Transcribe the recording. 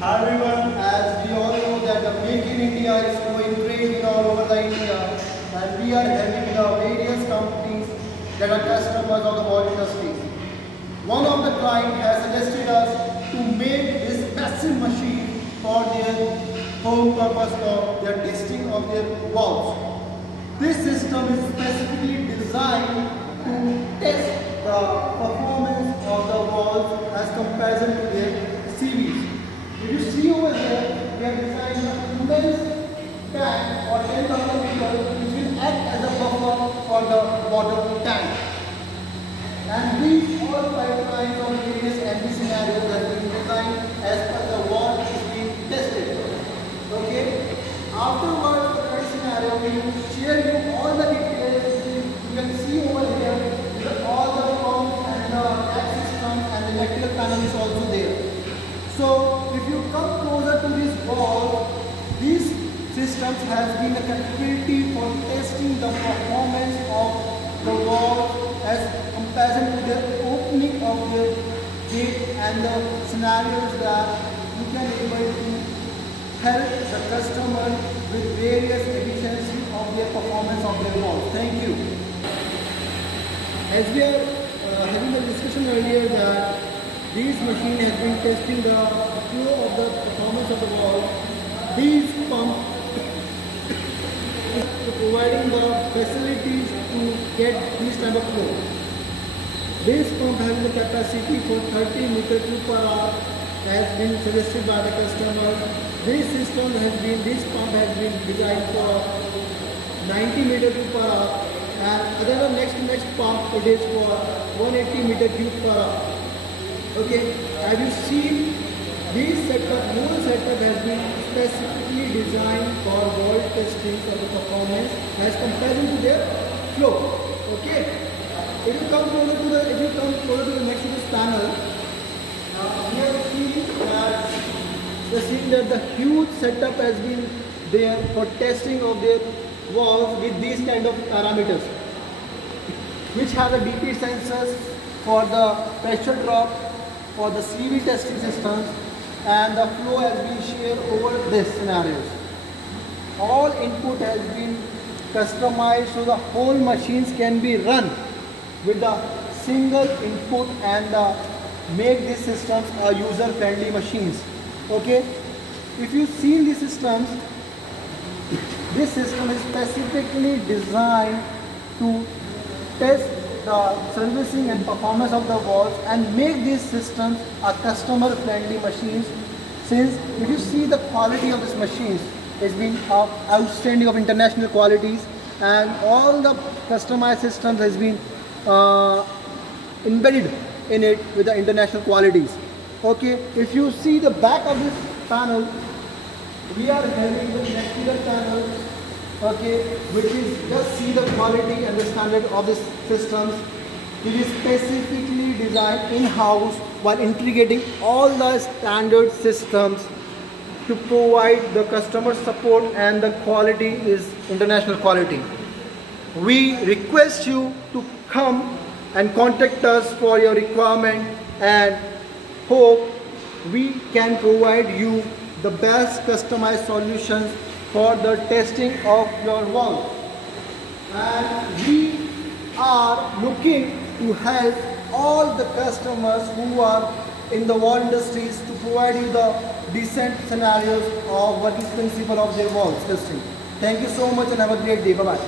Hi everyone. As we all know that the Make in India is going great in all over the India, and we are having the various companies that are customers of the wall industries. One of the client has suggested us to make this massive machine for their home purpose for their testing of their walls. This system is specifically designed to test the performance of the walls as comparison to their CVs. If you see over here, we have designed an immense tank for 10,000 liters which will act as a buffer for the water tank. And these all pipelines of various MV scenarios have been designed as per the wall is being tested. Okay? Afterwards, the third scenario, we will share you all the details. You can see over here that all the pumps and the gas system and the electrical panel is also there. So, if you come closer to this wall, these systems has been a capability for testing the performance of the wall as comparison to the opening of the gate and the scenarios that you can able to help the customer with various efficiency of their performance of their wall. Thank you. As we are having a discussion earlier that this machine has been testing the flow of the performance of the wall. These pumps are providing the facilities to get this type of flow. This pump having the capacity for 30 meter cube per hour has been suggested by the customer. This pump has been designed for 90 meter cube per hour, and other next pump it is for 180 meter cube per hour. Okay, have you seen this setup? Whole setup has been specifically designed for wall testing of the performance as compared to their flow. Okay, if you come closer to the next to this panel, we have seen that the huge setup has been there for testing of their walls with these kind of parameters, which have the DP sensors for the pressure drop, for the CV testing systems, and the flow has been shared over these scenarios. All input has been customized so the whole machines can be run with the single input and make these systems user-friendly machines. Okay, if you see these systems, this system is specifically designed to test the servicing and performance of the walls and make these systems a customer friendly machines. Since if you see the quality of these machines, it's been outstanding of international qualities, and all the customized systems has been embedded in it with the international qualities. Okay, if you see the back of this panel, we are having the electrical panel, okay, which is just see the quality and the standard of these systems. It is specifically designed in-house while integrating all the standard systems to provide the customer support, and the quality is international quality. We request you to come and contact us for your requirement, and hope we can provide you the best customized solutions for the testing of your wall. And we are looking to help all the customers who are in the wall industries to provide you the decent scenarios of working principle of their walls testing. Thank you so much and have a great day. Bye-bye.